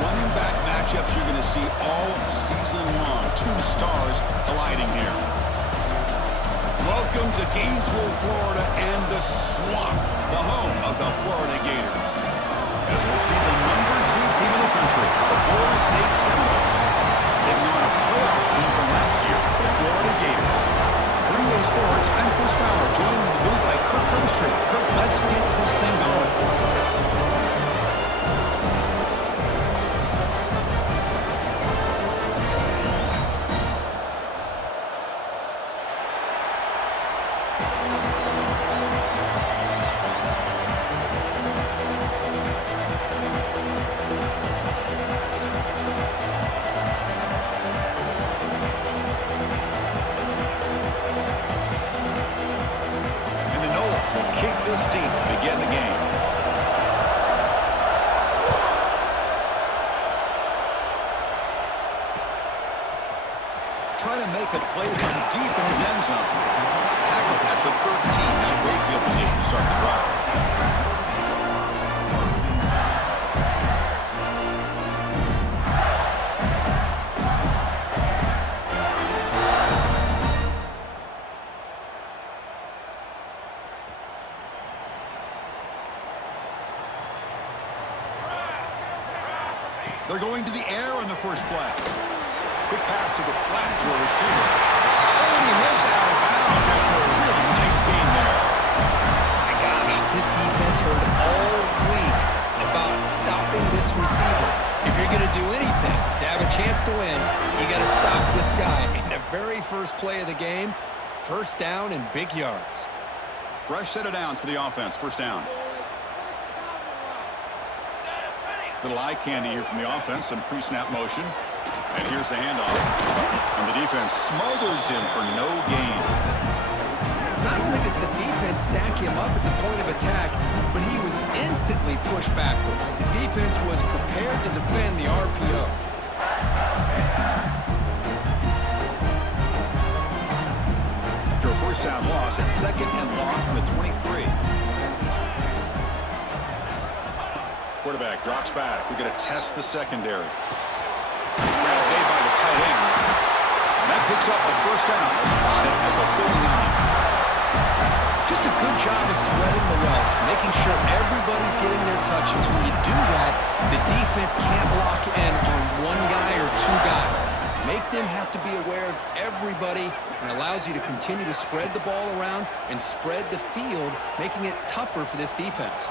running back matchups you're going to see all season long. Two stars colliding here. Welcome to Gainesville, Florida, and the Swamp, the home of the Florida Gators. As we'll see the numbered two team in the country, the Florida State Seminoles, taking on a playoff team from last year, the Florida Gators. Greenway Sports, I'm Chris Fowler, joined in the booth by Kirk Herbstreit. Kirk, let's get this thing going. Will kick this deep to begin the game. Trying to make a play from deep in his end zone. Tackled at the 13. Now great field position to start the drive. They're going to the air on the first play. Quick pass to the flat to a receiver. And he heads out of bounds after a really nice game there. My gosh, this defense heard all week about stopping this receiver. If you're going to do anything to have a chance to win, you got to stop this guy. In the very first play of the game, first down and big yards. Fresh set of downs for the offense. First down. Little eye candy here from the offense, some pre-snap motion. And here's the handoff. And the defense smothers him for no gain. Not only does the defense stack him up at the point of attack, but he was instantly pushed backwards. The defense was prepared to defend the RPO. After a first down loss, it's second and long from the 23. Quarterback drops back. We're going to test the secondary. Grab made by the tight end. And that picks up a first down. Spotted at the 39. Just a good job of spreading the wealth, making sure everybody's getting their touches. When you do that, the defense can't lock in on one guy or two guys. Make them have to be aware of everybody, and allows you to continue to spread the ball around and spread the field, making it tougher for this defense.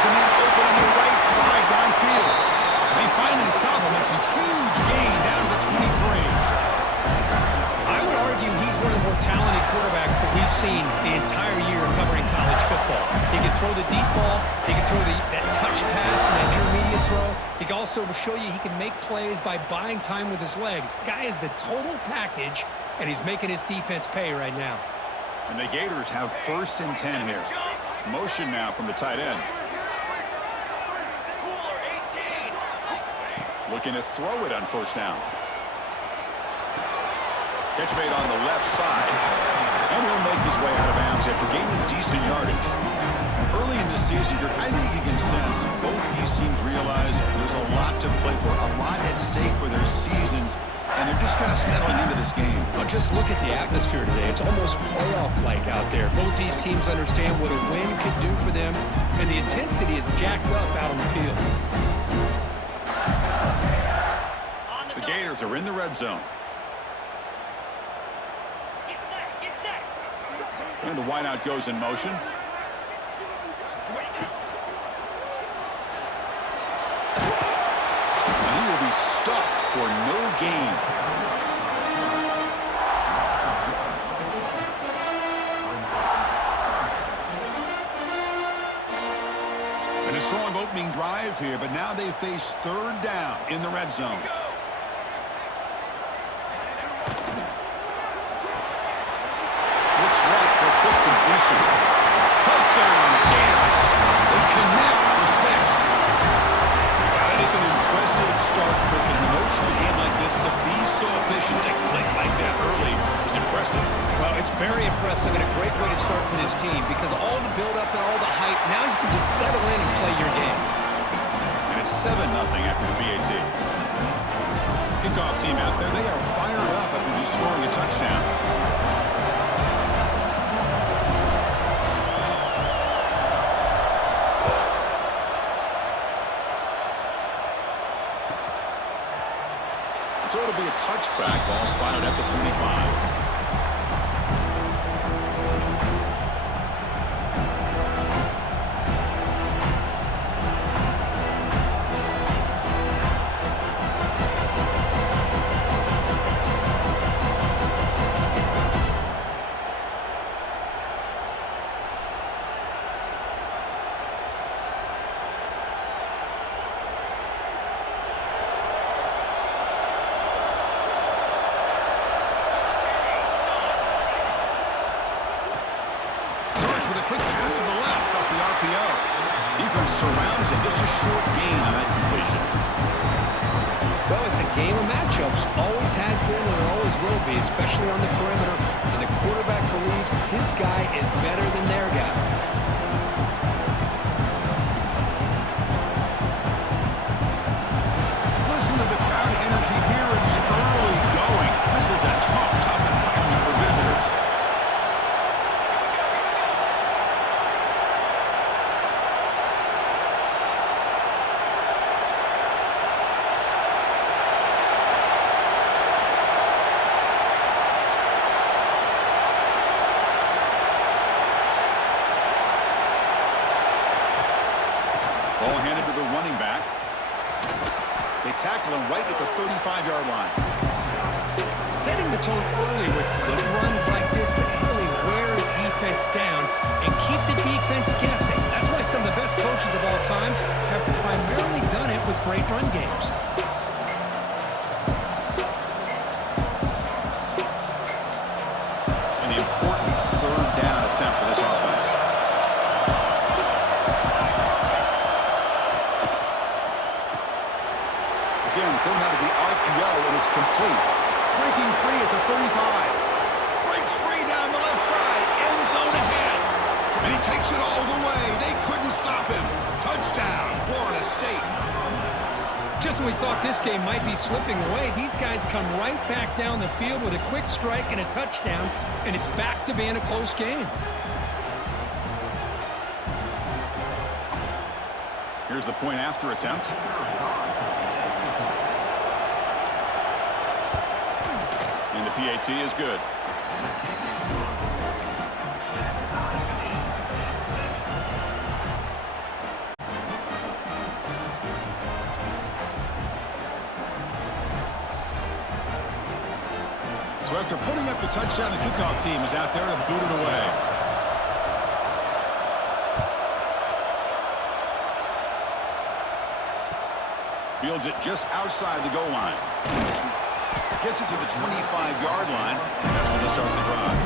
A man open on the right side downfield. They finally stop him. It's a huge gain down to the 23. I would argue he's one of the more talented quarterbacks that we've seen the entire year covering college football. He can throw the deep ball. He can throw that touch pass and that intermediate throw. He can also show you he can make plays by buying time with his legs. Guy is the total package, and he's making his defense pay right now. And the Gators have first and 10 here. Motion now from the tight end. Looking to throw it on first down. Catch made on the left side. And he'll make his way out of bounds after gaining decent yardage. Early in the season, I think you can sense both these teams realize there's a lot to play for, a lot at stake for their seasons, and they're just kind of settling into this game. Well, just look at the atmosphere today. It's almost playoff-like out there. Both these teams understand what a win could do for them, and the intensity is jacked up out on the field. The Gators are in the red zone. And the wideout goes in motion. And he will be stuffed for no gain. And a strong opening drive here, but now they face third down in the red zone. Looks right for a quick completion. Touchdown, Gators. They connect for 6. That is an impressive start, Kirk. In an emotional game like this, to be so efficient, to click like that early is impressive. Well, it's very impressive and a great way to start for this team because all the build-up and all the hype, now you can just settle in and play your game. And it's 7-0 after the PAT. Kickoff team out there, they are fired up after just scoring a touchdown. So it'll be a touchback, ball spotted at the 25. With a quick pass to the left off the RPO. Defense surrounds him. Just a short gain on that completion. Well, it's a game of matchups. Always has been and it always will be, especially on the perimeter. And the quarterback believes his guy is better than their guy. Listen to the crowd energy here in the early going. This is a tough environment for visitors. Ball handed to the running back. They tackle him right at the 35-yard line. Setting the tone early with good runs like this can really wear a defense down and keep the defense guessing. That's why some of the best coaches of all time have primarily done it with great run games. An important third down attempt for this offense. Again, thrown out of the RPO, and it's complete. Breaking free at the 35. Breaks free down the left side. End zone ahead. And he takes it all the way. They couldn't stop him. Touchdown, Florida State. Just when we thought this game might be slipping away, these guys come right back down the field with a quick strike and a touchdown, and it's back to being a close game. Here's the point after attempt. And the PAT is good. So after putting up the touchdown, the kickoff team is out there to boot it away. Fields it just outside the goal line. Gets it to the 25-yard line. That's where they start the drive.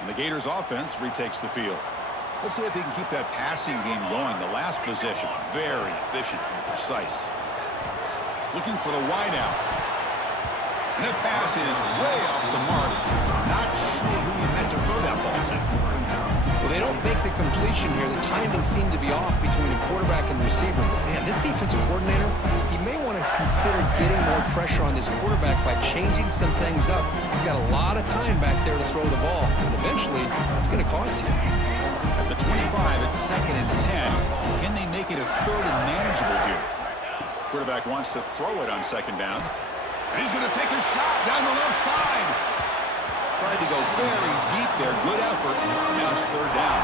And the Gators offense retakes the field. Let's see if they can keep that passing game going. The last possession, very efficient and precise. Looking for the wideout. And that pass is way off the mark. Not sure who he meant to throw that ball to. Well, they don't make the completion here. The timing seemed to be off between a quarterback and receiver. Man, this defensive coordinator, he may want to consider getting more pressure on this quarterback by changing some things up. You've got a lot of time back there to throw the ball, and eventually, it's going to cost you. At the 25, it's 2nd and 10. Can they make it a 3rd and manageable here? Quarterback wants to throw it on 2nd down. And he's going to take a shot down the left side. Tried to go very deep there. Good effort. Now it's 3rd down.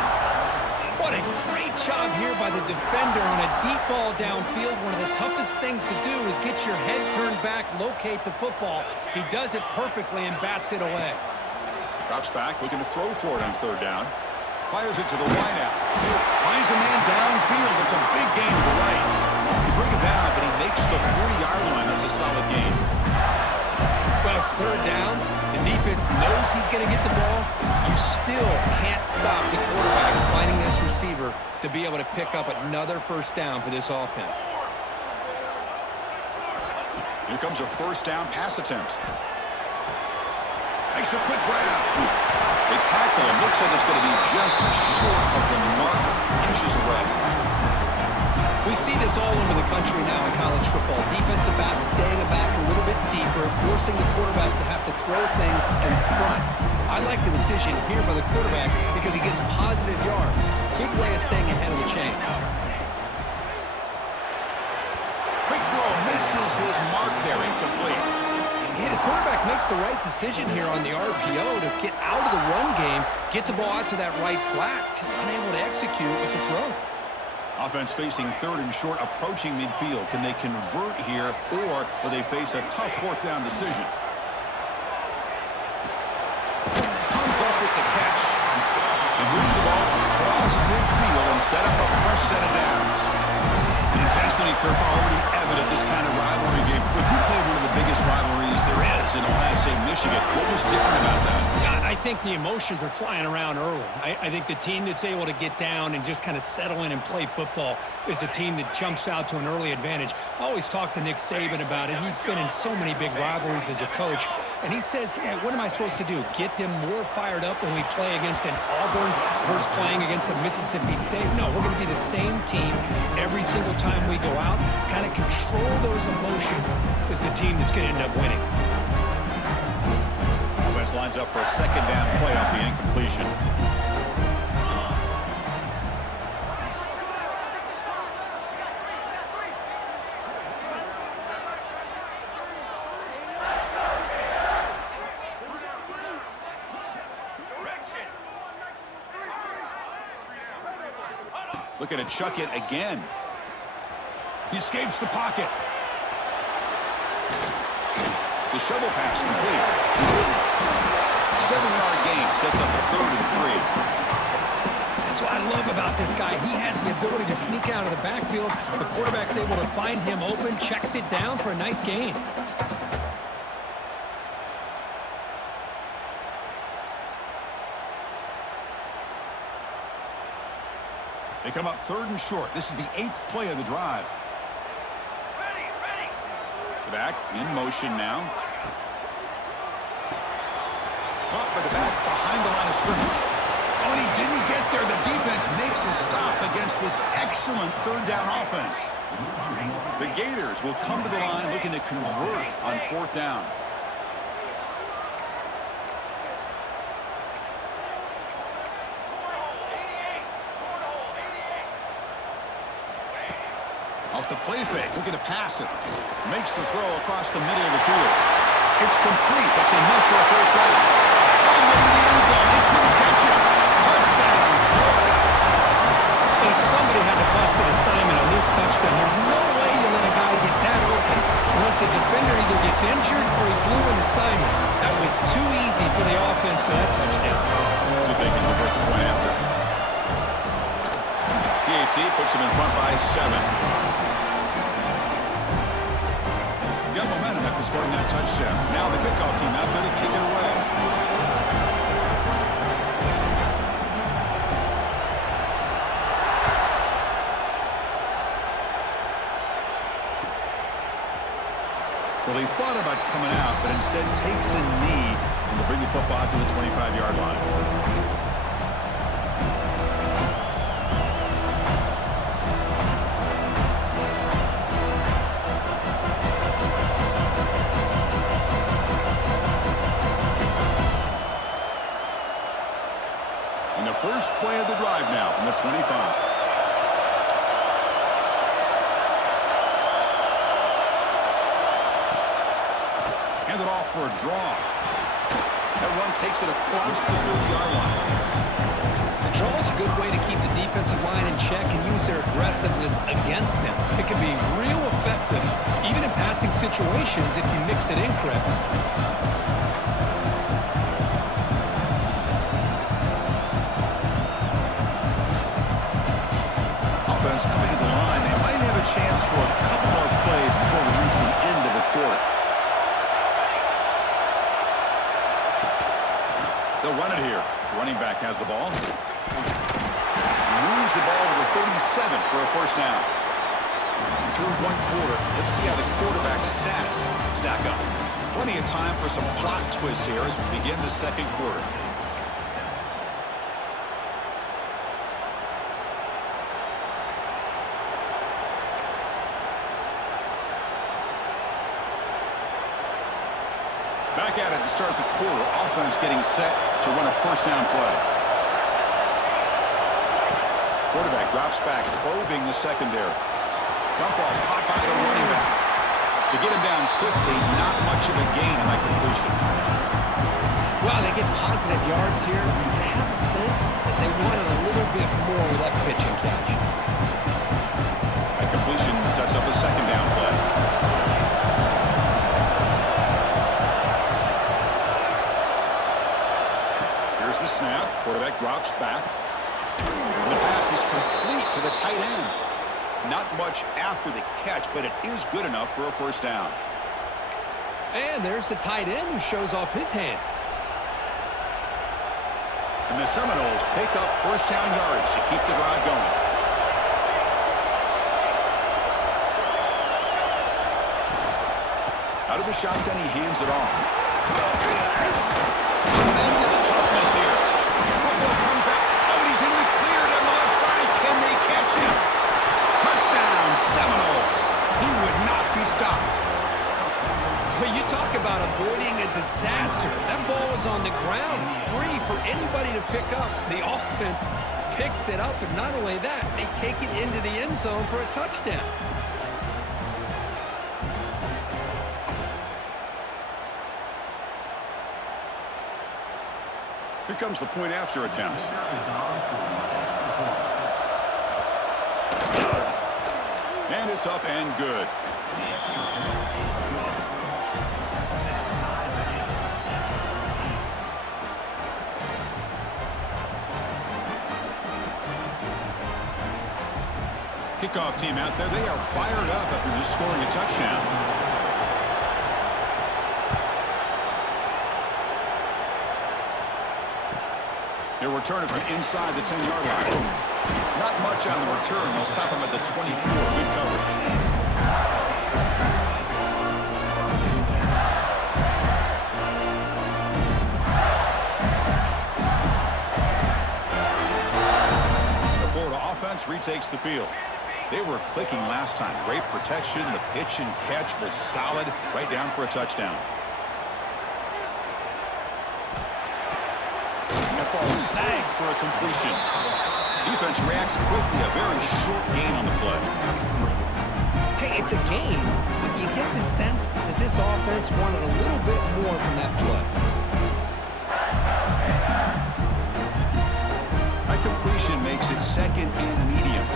What a great job here by the defender on a deep ball downfield. One of the toughest things to do is get your head turned back, locate the football. He does it perfectly and bats it away. Drops back, looking to throw for it on 3rd down. Fires it to the wideout. Finds a man downfield. It's a big gain to the right. You bring it down, but he makes the 40-yard line. That's a solid gain. Well, it's third down. The defense knows he's going to get the ball. You still can't stop the quarterback finding this receiver to be able to pick up another first down for this offense. Here comes a first down pass attempt. Makes a quick grab. They tackle him. Looks like it's going to be just short of the marker, inches away. We see this all over the country now in college football. Defensive backs staying back a little bit deeper, forcing the quarterback to have to throw things in front. I like the decision here by the quarterback because he gets positive yards. It's a good way of staying ahead of the chains. Quick throw misses his mark there, incomplete. Yeah, the quarterback makes the right decision here on the RPO to get out of the run game, get the ball out to that right flat, just unable to execute with the throw. Offense facing third and short, approaching midfield. Can they convert here, or will they face a tough fourth down decision? Comes up with the catch and moves the ball across midfield and set up a fresh set of downs. The intensity, Kirk, already evident this kind of rivalry game. But you played one of the biggest rivalries there is in Ohio State, Michigan. What was different about that? Yeah, I think the emotions are flying around early. I think the team that's able to get down and just kind of settle in and play football is the team that jumps out to an early advantage. I always talk to Nick Saban about it. He's been in so many big rivalries as a coach. And he says, yeah, what am I supposed to do? Get them more fired up when we play against an Auburn versus playing against a Mississippi State? No, we're going to be the same team every single time we go out. Kind of control those emotions is the team that's going to end up winning. Offense lines up for a second down play off the incompletion. Looking to chuck it again. He escapes the pocket. The shovel pass complete. 7-yard gain sets up a 3rd and 3. That's what I love about this guy. He has the ability to sneak out of the backfield. The quarterback's able to find him open, checks it down for a nice gain. They come up 3rd and short. This is the 8th play of the drive. Back in motion now. Caught by the back behind the line of scrimmage. Oh, and he didn't get there. The defense makes a stop against this excellent 3rd down offense. The Gators will come to the line looking to convert on 4th down. Off the play fake, looking to pass it. Makes the throw across the middle of the field. It's complete. That's enough for a first down. All the way to the end zone. They couldn't catch him. Touchdown, Florida. Hey, somebody had to bust an assignment on this touchdown. There's no way you let a guy get that open unless the defender either gets injured or he blew an assignment. That was too easy for the offense for that touchdown. See if they can convert the point after. PAT puts him in front by 7. Got momentum after scoring that touchdown. Now the kickoff team out there to kick it away. Well, he thought about coming out, but instead takes a knee and will bring the football to the 25-yard line. First play of the drive now from the 25. Handed off for a draw. That run takes it across the 30-yard line. The draw is a good way to keep the defensive line in check and use their aggressiveness against them. It can be real effective, even in passing situations, if you mix it in correctly. Coming to the line, they might have a chance for a couple more plays before we reach the end of the quarter. They'll run it here. Running back has the ball. Moves the ball to the 37 for a first down. Through one quarter, let's see how the quarterback's stats stack up. Plenty of time for some plot twists here as we begin the second quarter. Back at it to start the quarter. Offense getting set to run a first down play. Quarterback drops back, probing the secondary. Dump off caught by the running back. To get him down quickly, not much of a gain on that completion. Well, they get positive yards here. I have a sense that they wanted a little bit more with that pitch and catch. That completion sets up a second down play. Here's the snap. Quarterback drops back. And the pass is complete to the tight end. Not much after the catch, but it is good enough for a first down. And there's the tight end who shows off his hands. And the Seminoles pick up first down yards to keep the drive going. Out of the shotgun, he hands it off. Tremendous toughness here. Football comes out. Oh, he's in the clear down the left side. Can they catch him? Touchdown, Seminoles. He would not be stopped. But you talk about avoiding a disaster. That ball was on the ground, free for anybody to pick up. The offense picks it up, and not only that, they take it into the end zone for a touchdown. Here comes the point after attempt. And it's up and good. Kickoff team out there, they are fired up after just scoring a touchdown. They'll return it from inside the 10-yard line. Not much on the return. They'll stop him at the 24. Good coverage. The Florida offense retakes the field. They were clicking last time. Great protection. The pitch and catch was solid. Right down for a touchdown. That ball snagged for a completion. Defense reacts quickly. A very short gain on the play. Hey, it's a game, but you get the sense that this offense wanted a little bit more from that play. That completion makes it second and medium.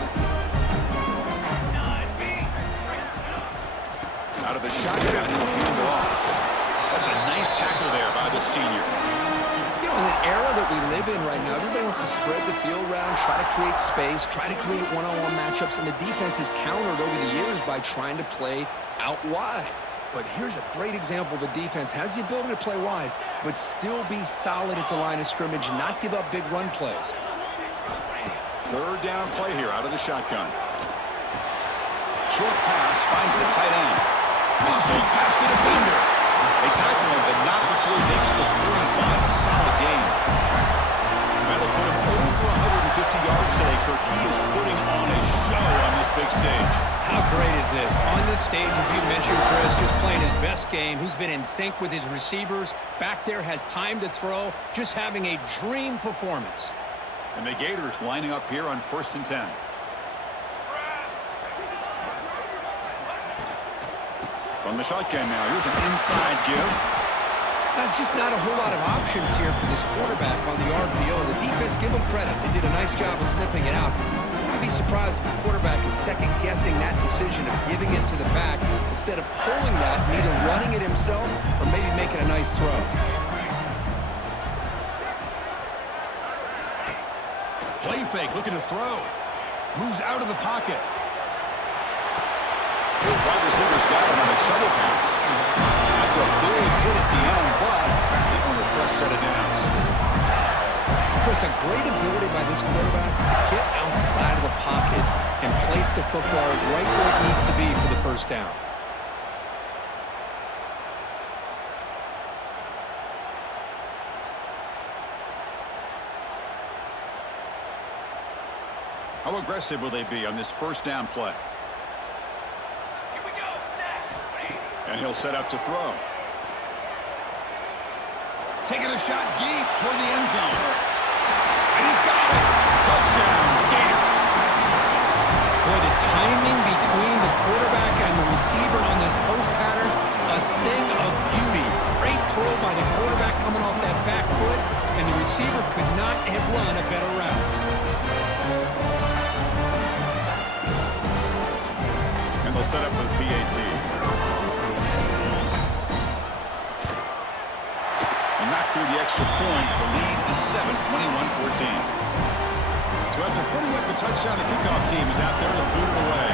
Out of the shotgun, he'll hand it off. That's a nice tackle there by the senior. You know, in the era that we live in right now, everybody wants to spread the field around, try to create space, try to create one-on-one matchups, and the defense has countered over the years by trying to play out wide. But here's a great example. The defense has the ability to play wide, but still be solid at the line of scrimmage, not give up big run plays. Third down play here out of the shotgun. Short pass finds the tight end. Muscles past the defender. They tackle him, but not before he makes the 45. A solid game. That'll put him over 150 yards today. Kirk, he is putting on a show on this big stage. How great is this? On this stage, as you mentioned, Chris, just playing his best game. He's been in sync with his receivers. Back there, has time to throw. Just having a dream performance. And the Gators lining up here on 1st and 10. From the shotgun now, here's an inside give. There's just not a whole lot of options here for this quarterback on the RPO. The defense, give them credit. They did a nice job of sniffing it out. I'd be surprised if the quarterback is second-guessing that decision of giving it to the back instead of pulling that and either running it himself or maybe making a nice throw. Play fake, looking to throw. Moves out of the pocket. Wide receivers got him on a shovel pass. That's a big hit at the end, but they earn a fresh set of downs. Chris, a great ability by this quarterback to get outside of the pocket and place the football right where it needs to be for the first down. How aggressive will they be on this first down play? Here we go. Set. And he'll set up to throw. Taking a shot deep toward the end zone. And he's got it. Touchdown, Gators. Boy, the timing between the quarterback and the receiver on this post pattern, a thing of beauty. Great throw by the quarterback coming off that back foot, and the receiver could not have run a better route. And they'll set up for the PAT. And not through the extra point. The lead is 7, 21-14. So after putting up a touchdown, the kickoff team is out there to boot it away.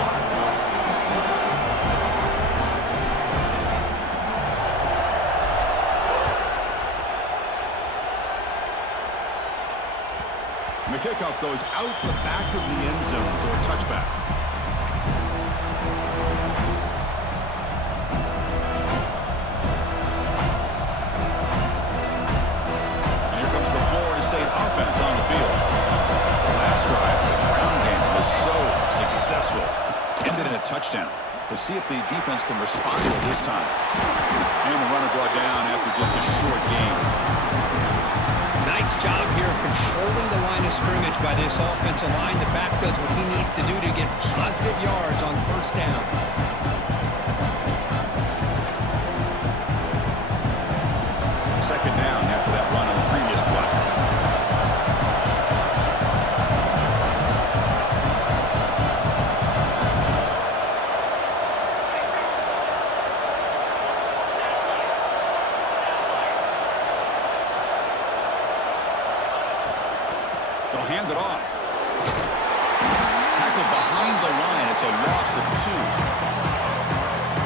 And the kickoff goes out the back of the end zone, so a touchback. Offense on the field. Last drive, the ground game was so successful. Ended in a touchdown. We'll see if the defense can respond to it this time. And the runner brought down after just a short game. Nice job here of controlling the line of scrimmage by this offensive line. The back does what he needs to do to get positive yards on first down. Second down after that run on the previous play. They'll hand it off. Tackled behind the line. It's a loss of 2.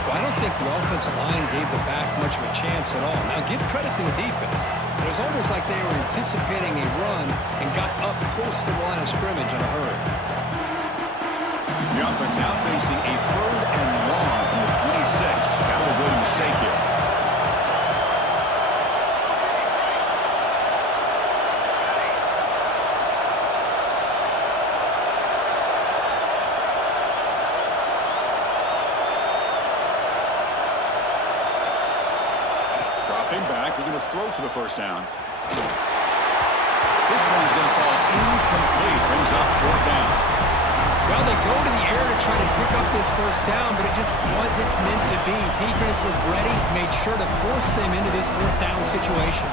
Well, I don't think the offensive line gave the back much of a chance at all. Now, give credit to the defense. It was almost like they were anticipating a run and got up close to the line of scrimmage in a hurry. The offense now facing a 3rd and long from the 26. Got to avoid a mistake here. Back, they're going to throw for the first down. This one's going to fall incomplete. Brings up 4th down. Well, they go to the air to try to pick up this first down, but it just wasn't meant to be. Defense was ready, made sure to force them into this 4th down situation.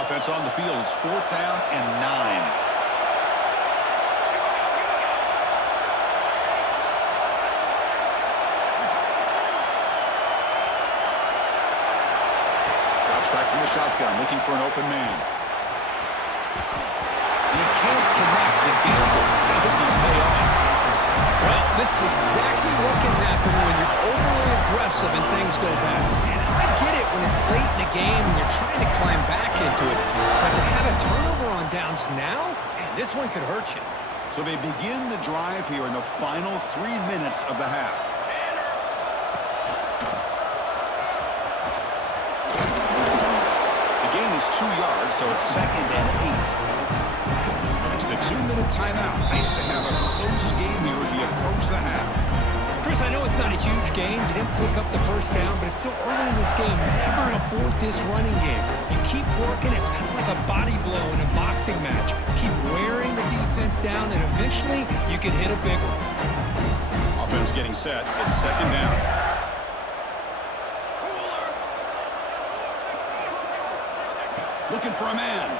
Offense on the field. It's 4th down and 9. Drops back from the shotgun, looking for an open man. And he can't connect. The gamble doesn't pay off. Well, this is exactly what can happen when you're overly aggressive and things go bad. And I get it when it's late in the game and you're trying to climb back into it. But to have a turnover on downs now, man, this one could hurt you. So they begin the drive here in the final 3 minutes of the half. The gain is 2 yards, so it's 2nd and 8. It's the 2-minute timeout. Nice to have a close game here as we approach the half. Chris, I know it's not a huge game. You didn't pick up the first down, but it's still early in this game. Never abort this running game. You keep working. It's kind of like a body blow in a boxing match. Keep wearing the defense down, and eventually you can hit a big one. Offense getting set. It's 2nd down. Looking for a man.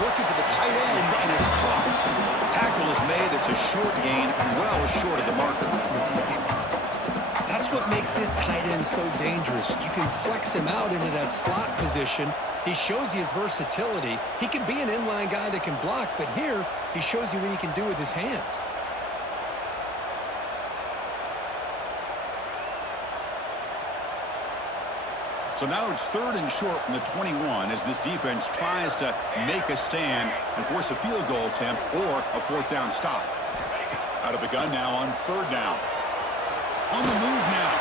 Looking for the tight end, and it's caught. Tackle is made. It's a short gain, well short of the marker. That's what makes this tight end so dangerous. You can flex him out into that slot position, He shows you his versatility. He can be an inline guy that can block, but here he shows you what he can do with his hands. So now it's 3rd and short from the 21 as this defense tries to make a stand and force a field goal attempt or a 4th down stop. Out of the gun now on 3rd down. On the move now.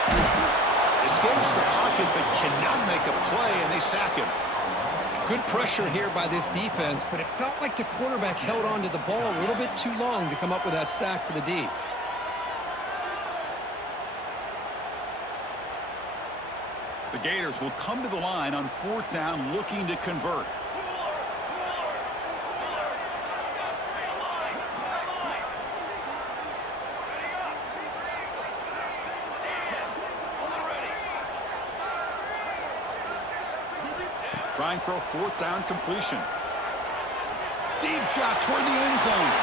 Escapes the pocket but cannot make a play, and they sack him. Good pressure here by this defense, but it felt like the quarterback held on to the ball a little bit too long to come up with that sack for the D. The Gators will come to the line on 4th down looking to convert. Trying for a 4th down completion. Deep shot toward the end zone.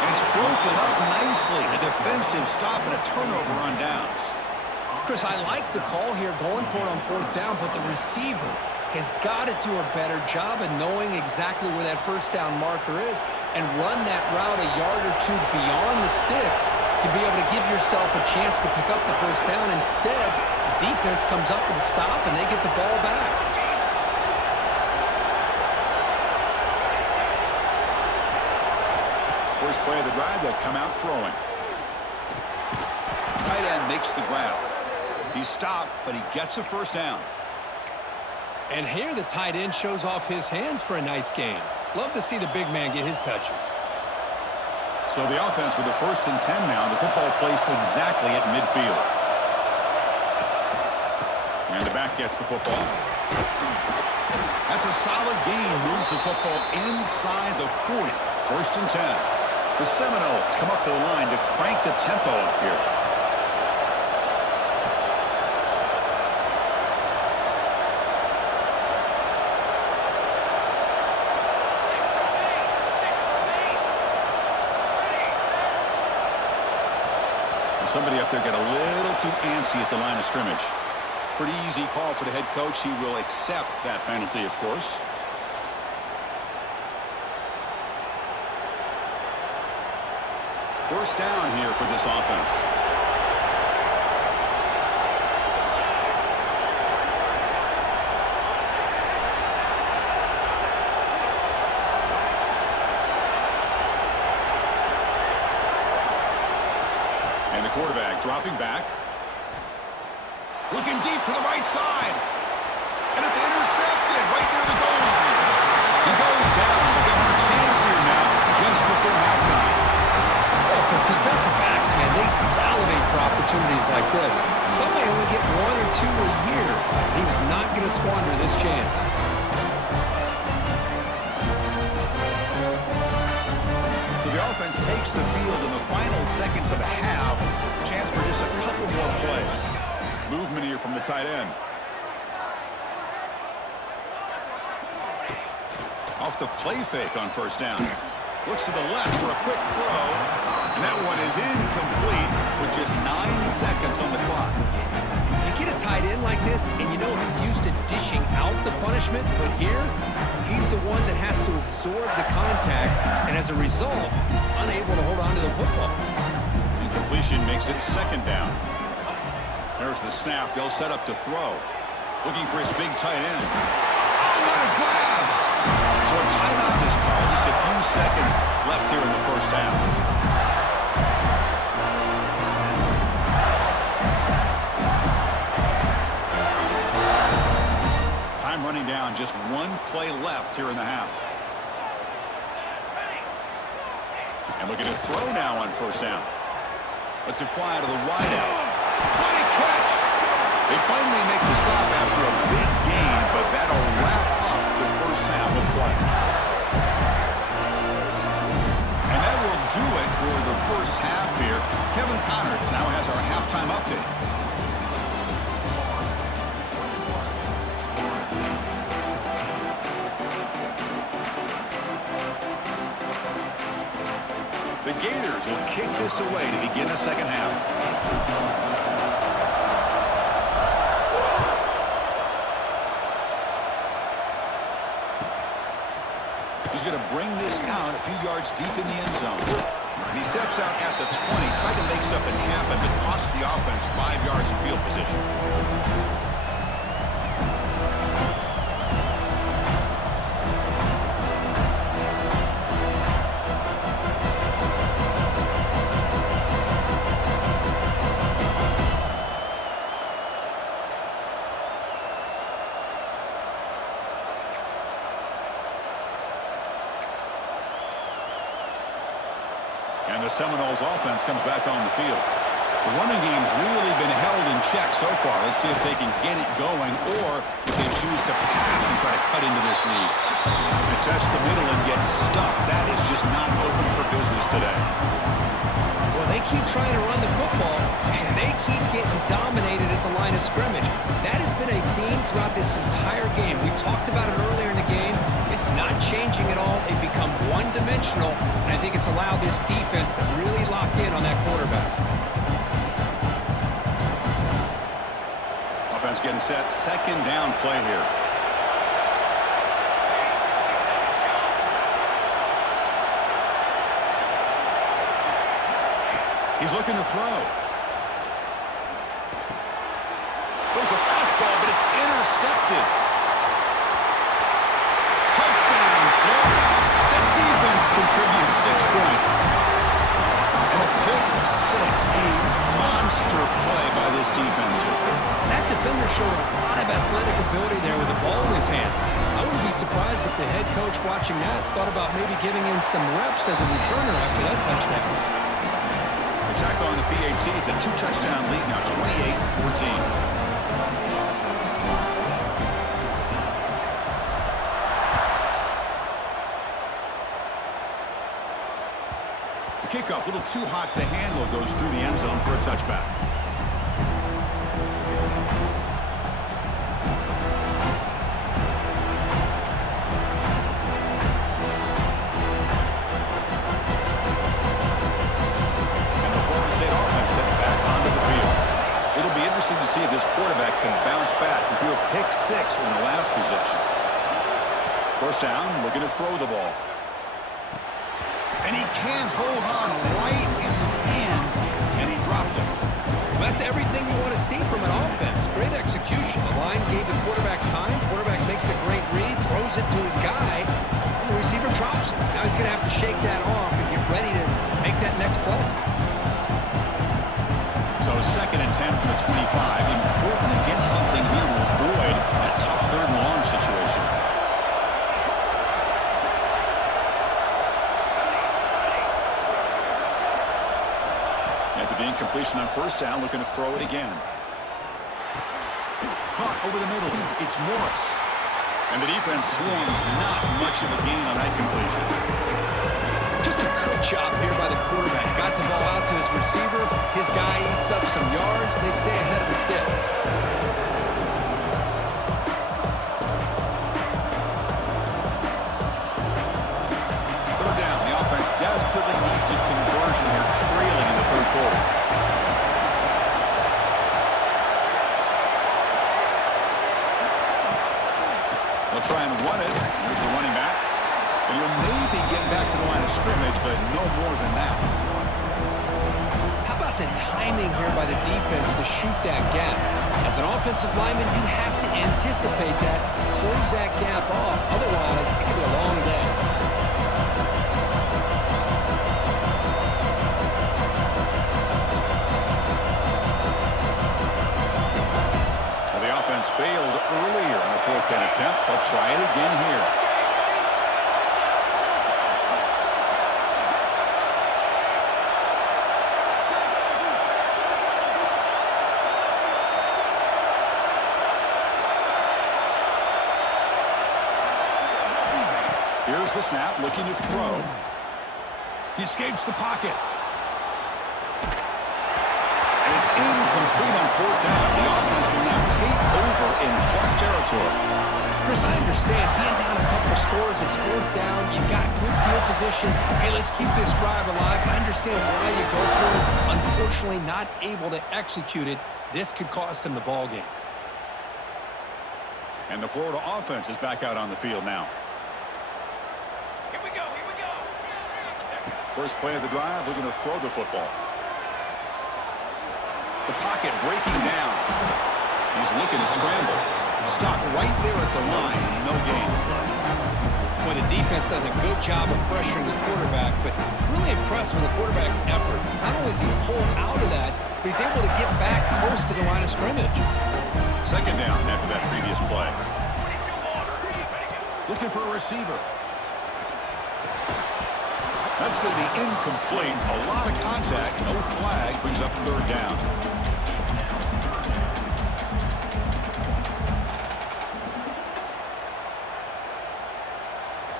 And it's broken up nicely. A defensive stop and a turnover on downs. Chris, I like the call here going for it on 4th down, but the receiver has got to do a better job of knowing exactly where that 1st down marker is and run that route a yard or two beyond the sticks to be able to give yourself a chance to pick up the 1st down. Instead, the defense comes up with a stop and they get the ball back. First play of the drive, they'll come out throwing. Tight end makes the grab. He stopped, but he gets a 1st down. And here the tight end shows off his hands for a nice gain. Love to see the big man get his touches. So the offense with the 1st and 10 now. The football placed exactly at midfield. And the back gets the football. That's a solid gain. Moves the football inside the 40. 1st and 10. The Seminoles come up to the line to crank the tempo up here. Somebody up there got a little too antsy at the line of scrimmage. Pretty easy call for the head coach. He will accept that penalty, of course. First down here for this offense. And the quarterback dropping back. Looking deep to the right side. And it's intercepted right near the goal line. He goes down, but they'll have a chance here now just before halftime. Well, for defensive backs, man, they salivate for opportunities like this. Some may only get 1 or 2 a year. He was not going to squander this chance. So the offense takes the field in the final seconds of the half. Chance for just a couple more plays. Movement here from the tight end. Off the play fake on 1st down. Looks to the left for a quick throw. And that one is incomplete with just 9 seconds on the clock. You get a tight end like this, and you know he's used to dishing out the punishment, but here, he's the one that has to absorb the contact, and as a result, he's unable to hold on to the football. Incompletion makes it 2nd down. There's the snap. They'll set up to throw. Looking for his big tight end. Oh, what a grab! So a timeout is called. Just a few seconds left here in the 1st half. Time running down. Just 1 play left here in the half. And look at a throw now on 1st down. Lets it fly to the wideout. What a catch! They finally make the stop after a big gain, but that'll wrap up the 1st half of play. And that will do it for the 1st half here. Kevin Connerts now has our halftime update. The Gators will kick this away to begin the 2nd half. yards deep in the end zone. He steps out at the 20, tried to make something happen, but cost the offense 5 yards in field position. And the Seminoles offense comes back on the field. The running game's really been held in check so far. Let's see if they can get it going or if they choose to pass and try to cut into this lead. They test the middle and get stuck. That is just not open for business today. Well, they keep trying to run the football, and they keep getting dominated at the line of scrimmage. That has been a theme throughout this entire game. We've talked about it earlier in the game. It's not changing at all. They've become one-dimensional, and I think it's allowed this defense to really lock in on that quarterback. Offense getting set. Second down play here. He's looking to throw. Throws a fastball, but it's intercepted. Touchdown, Florida. The defense contributes 6 points. And a pick six, a monster play by this defense here. That defender showed a lot of athletic ability there with the ball in his hands. I wouldn't be surprised if the head coach watching that thought about maybe giving him some reps as a returner after that touchdown. Attack on the PAT. It's a 2-touchdown lead now, 28-14. The kickoff, a little too hot to handle, goes through the end zone for a touchback. To see if this quarterback can bounce back. He threw a pick six in the last possession. First down, looking to throw the ball. And he can't hold on right in his hands, and he dropped it. That's everything you want to see from an offense. Great execution. The line gave the quarterback time. Quarterback makes a great read, throws it to his guy, and the receiver drops it. Now he's going to have to shake that off and get ready to make that next play. So 2nd and 10 from the 25. Important to get something here to avoid that tough 3rd and long situation. After the incompletion on first down, looking to throw it again. Caught over the middle. It's Morris. And the defense swarms. Not much of a gain on that completion. Just a good job here by the quarterback. Got the ball out to his receiver. His guy eats up some yards. They stay ahead of the sticks. Third down. The offense desperately needs a conversion here, trailing in the 3rd quarter. They'll try and run it. Here's the running back. And you'll maybe get back to the line of scrimmage, but no more than that. How about the timing here by the defense to shoot that gap? As an offensive lineman, you have to anticipate that, close that gap off. Otherwise, it could be a long day. Well, the offense failed earlier in the 4th down attempt. They'll try it again here. Here's the snap, looking to throw. He escapes the pocket. And it's incomplete on 4th down. The offense will now take over in plus territory. Chris, I understand being down a couple of scores, it's 4th down, you've got good field position. Hey, let's keep this drive alive. I understand why you go for it. Unfortunately, not able to execute it. This could cost him the ball game. And the Florida offense is back out on the field now. Here we go, here we go. First play of the drive, looking to throw the football. The pocket breaking down. He's looking to scramble. Stopped right there at the line. No gain. Well, the defense does a good job of pressuring the quarterback, but really impressed with the quarterback's effort. Not only does he pull out of that, but he's able to get back close to the line of scrimmage. Second down after that previous play. Looking for a receiver. That's going to be incomplete. A lot of contact. No flag. Brings up third down.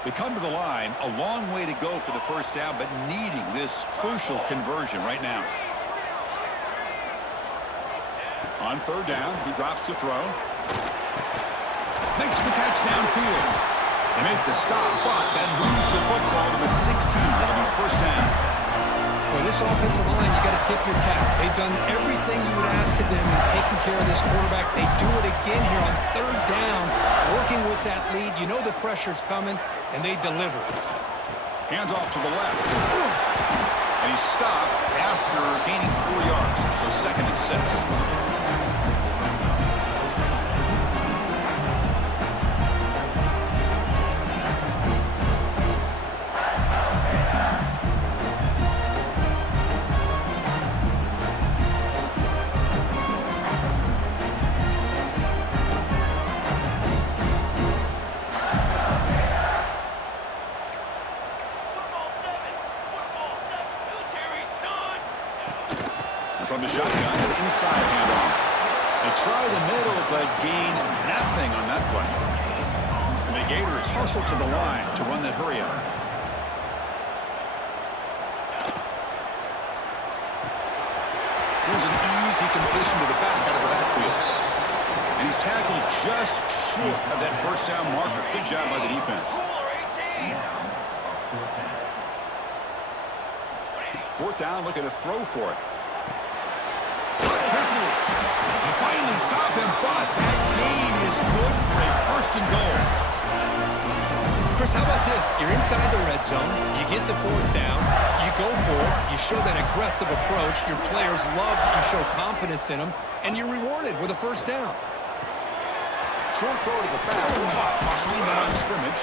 They come to the line. A long way to go for the first down, but needing this crucial conversion right now. On third down, he drops to throw. Makes the catch downfield. They make the stop, but then moves the football to the 16. That'll be first down. Well, this offensive line, you got to tip your cap. They've done everything you would ask of them in taking care of this quarterback. They do it again here on third down, working with that lead. You know the pressure's coming, and they deliver. Hands off to the left. And he's stopped after gaining 4 yards. So second and 6. From the shotgun, an inside handoff. They try the middle, but gain nothing on that play. And the Gators hustle to the line to run that hurry up. Here's an easy completion to the back out of the backfield. And he's tackled just short of that first down marker. Good job by the defense. Fourth down, looking to throw for it. Quickly. They finally stop him, but that gain is good for a first and goal. Chris, how about this? You're inside the red zone. You get the fourth down. You go for it. You show that aggressive approach. Your players love that you show confidence in them, and you're rewarded with a first down. Short throw to the back, caught behind the line of scrimmage.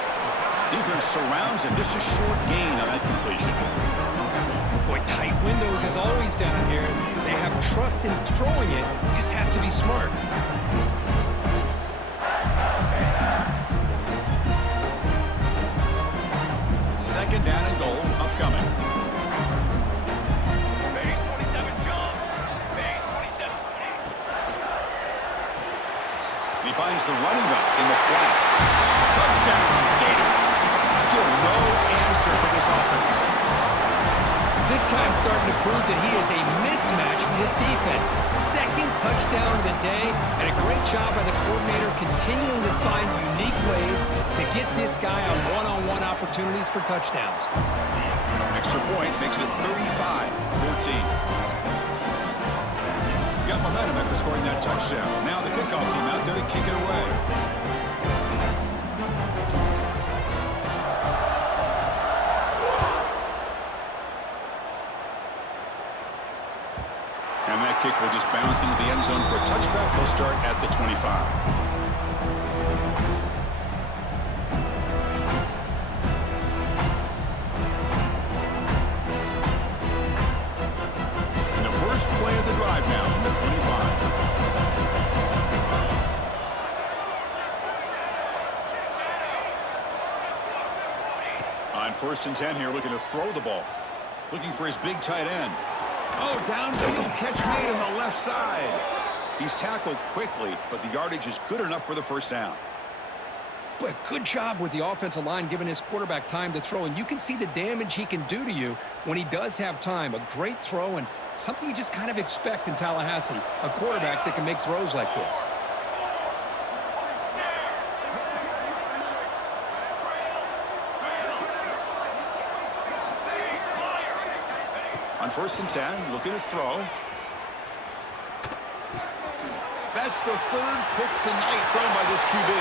Defense surrounds him. Just a short gain on that completion. Boy, tight windows is always down here. They have trust in throwing it. You just have to be smart. Second down and goal upcoming. Base 27 jump. Base 27. He finds the running back in the flat. Touchdown, Gators. Still no answer for this offense. This guy's starting to prove that he is a mismatch for this defense. Second touchdown of the day, and a great job by the coordinator continuing to find unique ways to get this guy on one-on-one opportunities for touchdowns. Extra point makes it 35-14. Got momentum after scoring that touchdown. Now the kickoff team out there to kick it away. And that kick will just bounce into the end zone for a touchback. They'll start at the 25. And the first play of the drive now from the 25. On first and 10 here, looking to throw the ball. Looking for his big tight end. Oh, downfield catch made on the left side. He's tackled quickly, but the yardage is good enough for the first down. But good job with the offensive line giving his quarterback time to throw. And you can see the damage he can do to you when he does have time. A great throw and something you just kind of expect in Tallahassee. A quarterback that can make throws like this. On first and 10, looking to throw. That's the third pick tonight thrown by this QB.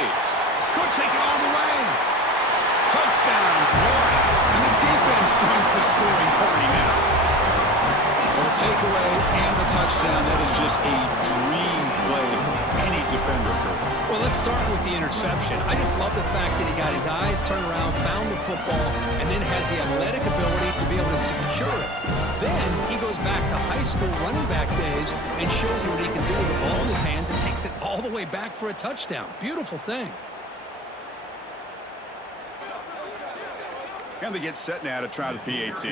Could take it all the way. Touchdown, Florida. And the defense joins the scoring party now. Well, the takeaway and the touchdown, that is just a dream play for any defender, Kurt. Well, let's start with the interception. I just love the fact that he got his eyes turned around, found the football, and then has the athletic ability to be able to secure it. Then he goes back to high school running back days and shows you what he can do with the ball in his hands and takes it all the way back for a touchdown. Beautiful thing. And they get set now to try the PAT.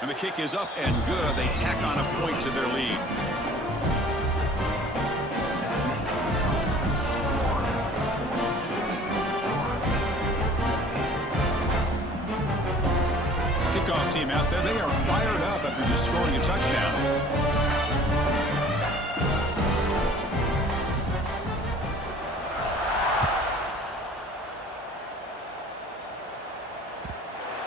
And the kick is up and good. They tack on a point to their lead. Kickoff team out there. They are fired up after just scoring a touchdown.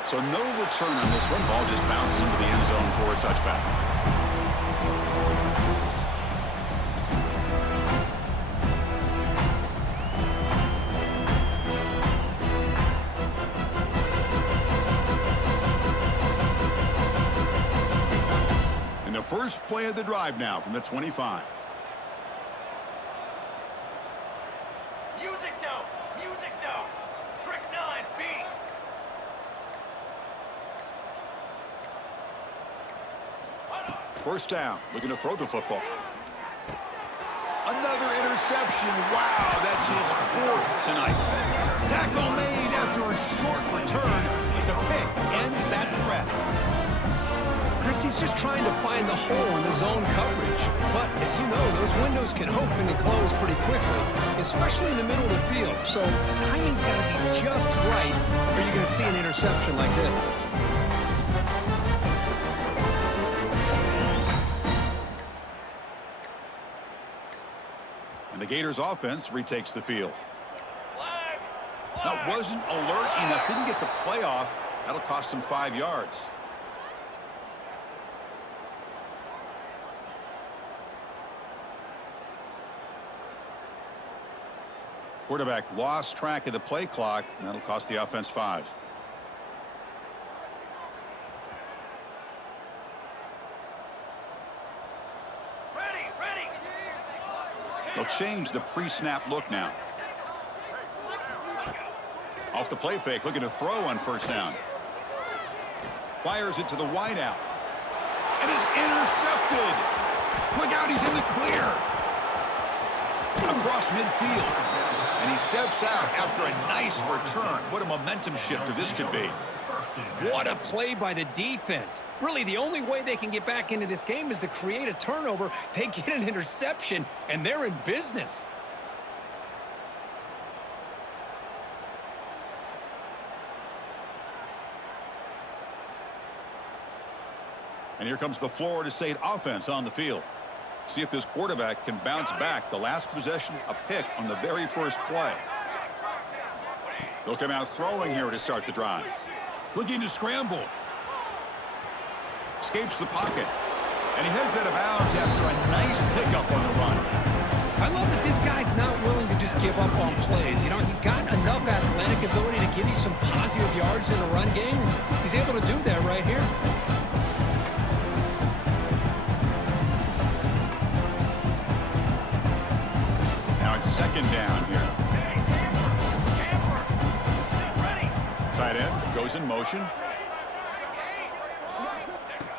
So no return on this one. Ball just bounces into the end zone for a touchback. And the first play of the drive now from the 25. Music no. Music no. Trick 9B. First down, looking to throw the football. Another interception. Wow, that's his fourth tonight. Tackle made after a short return, but the pick ends that threat. Chris, he's just trying to find the hole in the zone coverage. But, as you know, those windows can open and close pretty quickly, especially in the middle of the field. So timing's got to be just right, or you're going to see an interception like this. And the Gators offense retakes the field. Flag. Now, wasn't alert enough, didn't get the play off. That'll cost him 5 yards. Quarterback lost track of the play clock, and that'll cost the offense 5. Ready. They'll change the pre-snap look now. Off the play fake, looking to throw on first down. Fires it to the wideout. And is intercepted. Look out, he's in the clear. Across midfield. And he steps out after a nice return. What a momentum shifter this could be. What a play by the defense. Really, the only way they can get back into this game is to create a turnover. They get an interception, and they're in business. And here comes the Florida State offense on the field. See if this quarterback can bounce back. The last possession, a pick on the very first play. They'll come out throwing here to start the drive. Looking to scramble. Escapes the pocket. And he heads out of bounds after a nice pickup on the run. I love that this guy's not willing to just give up on plays. You know, he's got enough athletic ability to give you some positive yards in the run game. He's able to do that right here. Second down here. Tight end goes in motion.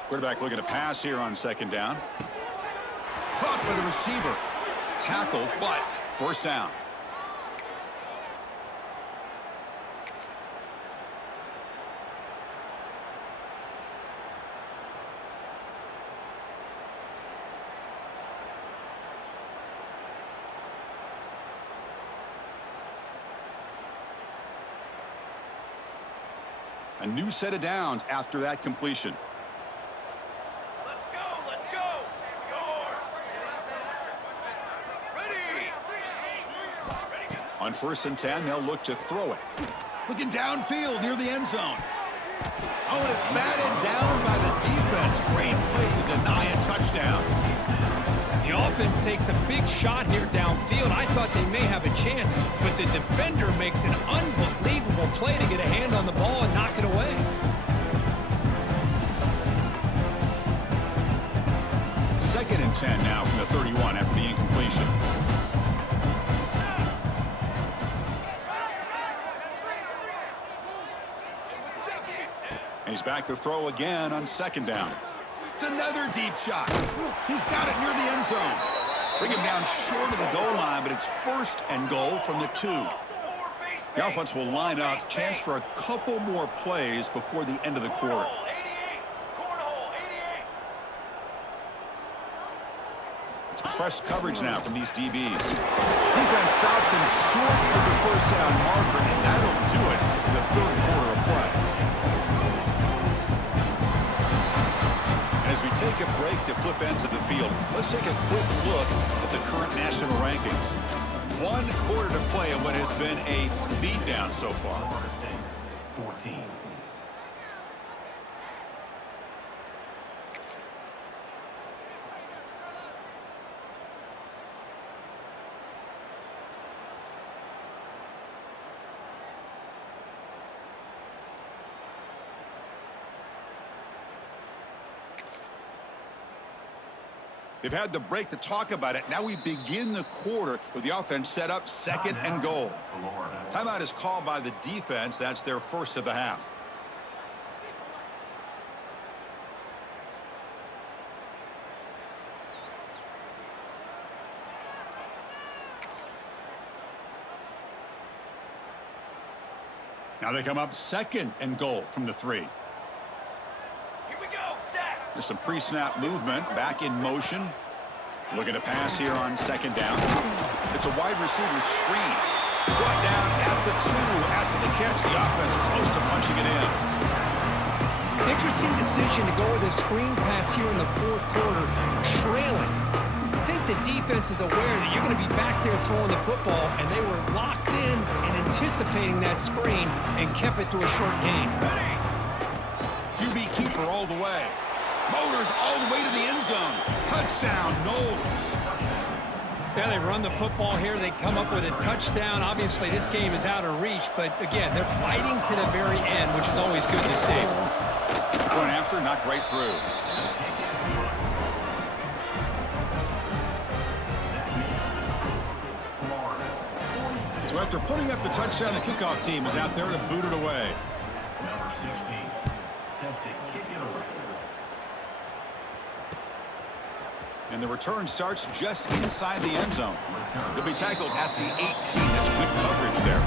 Quarterback looking to pass here on second down. Caught by the receiver. Tackled, but first down. A new set of downs after that completion. Let's go. Ready. On 1st and 10, they'll look to throw it. Looking downfield near the end zone. Oh, and it's batted down by the defense. Great play to deny a touchdown. The offense takes a big shot here downfield. I thought they may have a chance, but the defender makes an unbelievable play to get a hand on the ball and knock it away. Second and 10 now from the 31 after the incompletion. And he's back to throw again on second down. It's another deep shot. He's got it near the end zone. Bring him down short of the goal line, but it's first and goal from the 2. The offense will line up. Chance for a couple more plays before the end of the quarter. It's press coverage now from these DBs. Defense stops him short of the first down marker, and that'll do it in the third quarter of play. As we take a break to flip into the field, let's take a quick look at the current national rankings. 1 quarter to play in what has been a beatdown so far. 14. They've had the break to talk about it. Now we begin the quarter with the offense set up second and goal. Timeout is called by the defense. That's their first of the half. Now they come up second and goal from the 3. There's some pre-snap movement, back in motion. Looking to pass here on second down. It's a wide receiver screen. Brought down at the 2 after the catch. The offense close to punching it in. Interesting decision to go with a screen pass here in the fourth quarter, trailing. I think the defense is aware that you're going to be back there throwing the football, and they were locked in and anticipating that screen and kept it to a short gain. QB keeper all the way. Motors all the way to the end zone. Touchdown, Knowles. Yeah, they run the football here. They come up with a touchdown. Obviously, this game is out of reach, but again, they're fighting to the very end, which is always good to see. Going after, knocked right through. So after putting up the touchdown, the kickoff team is out there to boot it away. Number 16, set to kick it away. And the return starts just inside the end zone. They'll be tackled at the 18. That's good coverage there.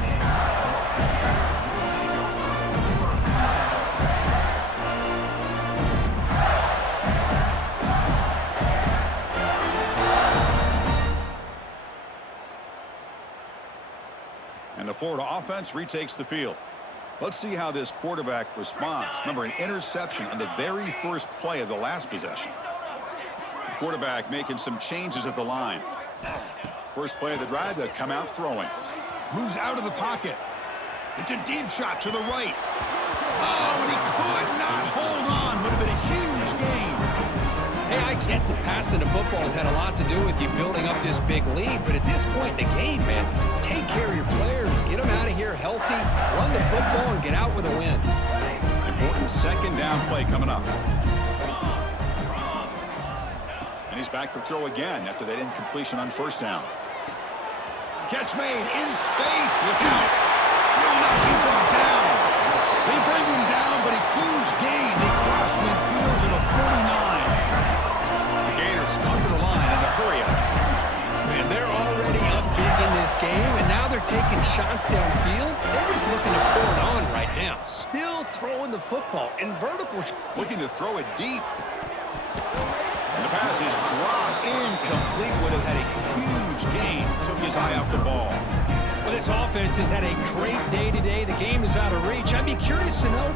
And the Florida offense retakes the field. Let's see how this quarterback responds. Remember, an interception on the very first play of the last possession. Quarterback making some changes at the line. First play of the drive, they come out throwing. Moves out of the pocket. It's a deep shot to the right. Oh, and he could not hold on. Would have been a huge game. Hey, I get the passing the football has had a lot to do with you building up this big lead, but at this point in the game, man, take care of your players. Get them out of here healthy, run the football, and get out with a win. Important second down play coming up. And he's back to throw again after that incompletion on first down. Catch made in space. Look out. Will not keep him down. They bring him down, but a huge gain. They cross midfield to the 49. The Gators come to the line in the hurry up. Man, they're already up big in this game, and now they're taking shots downfield. They're just looking to pour it on right now. Still throwing the football in vertical. Looking to throw it deep. And the pass is dropped incomplete. Would have had a huge gain. Took his eye off the ball. Well, this offense has had a great day today. The game is out of reach. I'd be curious to know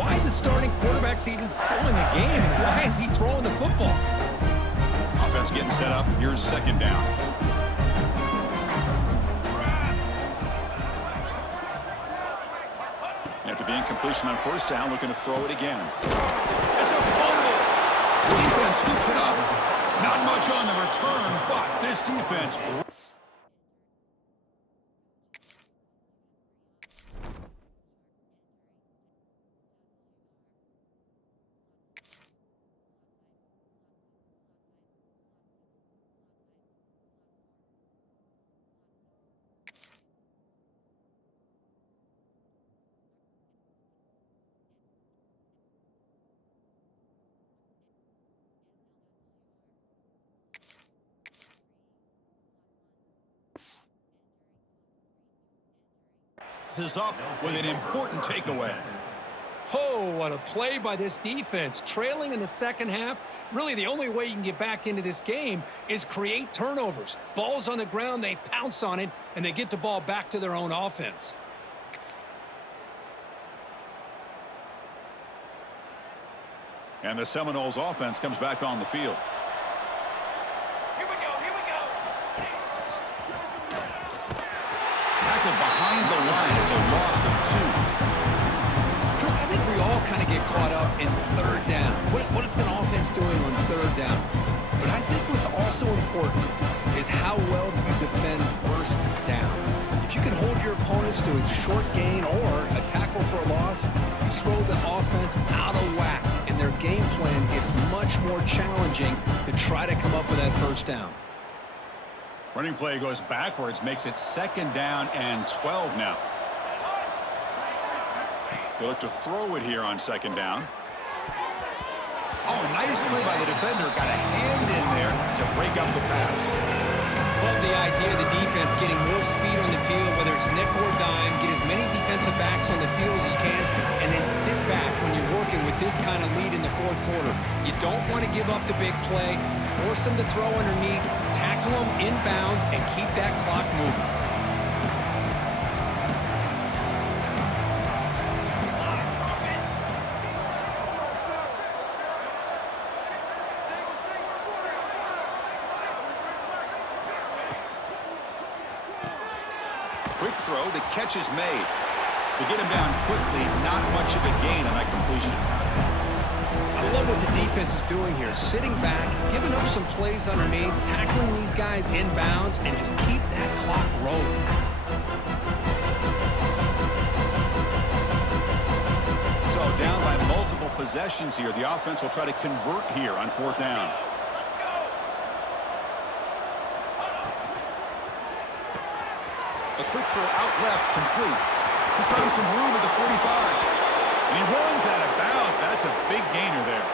why the starting quarterback's even still in the game, and why is he throwing the football? Offense getting set up. Here's second down. After The incompletion on first down, looking to throw it again. It's a fumble. The defense scoops it up. Not much on the return, but this defense... is up with an important takeaway. Oh, what a play by this defense. Trailing in the second half, really the only way you can get back into this game is create turnovers. Ball's on the ground, they pounce on it, and they get the ball back to their own offense. And the Seminoles offense comes back on the field. Here we go, here we go. Tackled behind the line. It's a loss of 2. Chris, I think we all kind of get caught up in third down. What is an offense doing on third down? But I think what's also important is how well do you defend first down. If you can hold your opponents to a short gain or a tackle for a loss, you throw the offense out of whack, and their game plan gets much more challenging to try to come up with that first down. Running play goes backwards, makes it 2nd down and 12 now. They look to throw it here on 2nd down. Oh, nice play by the defender. Got a hand in there to break up the pass. Love the idea of the defense getting more speed on the field, whether it's nickel or dime, get as many defensive backs on the field as you can, and then sit back when you're working with this kind of lead in the fourth quarter. You don't want to give up the big play, force them to throw underneath, tackle them inbounds, and keep that clock moving. Quick throw, the catch is made. To get him down quickly, not much of a gain on that completion. I love what the defense is doing here. Sitting back, giving up some plays underneath, tackling these guys inbounds, and just keep that clock rolling. So down by multiple possessions here. The offense will try to convert here on 4th down. A quick throw out left, complete. He's found some room at the 45. And he runs out of bounds. That's a big gainer there.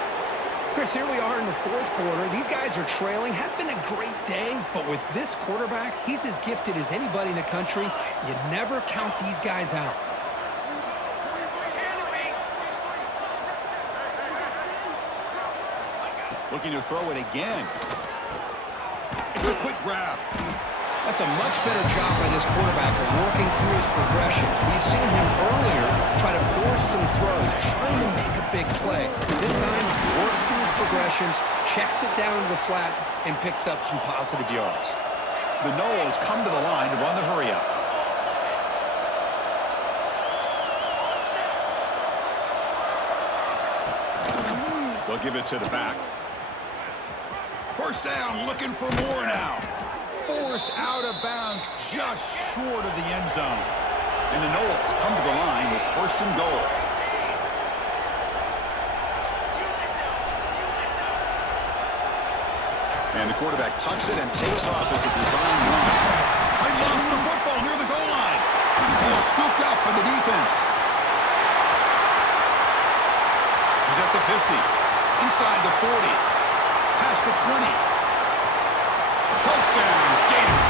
Chris, here we are in the fourth quarter. These guys are trailing. Had been a great day, but with this quarterback, he's as gifted as anybody in the country. You never count these guys out. Looking to throw it again. It's a quick grab. That's a much better job by this quarterback of working through his progressions. We've seen him earlier try to force some throws, trying to make a big play. This time, he works through his progressions, checks it down to the flat, and picks up some positive yards. The Noles come to the line to run the hurry-up. They'll give it to the back. First down, looking for more now. Forced out of bounds, just short of the end zone. And the Noles come to the line with 1st and goal. And the quarterback tucks it and takes off as a design run. They lost the football near the goal line. He's scooped up by the defense. He's at the 50, inside the 40, past the 20. Touchdown, Gators.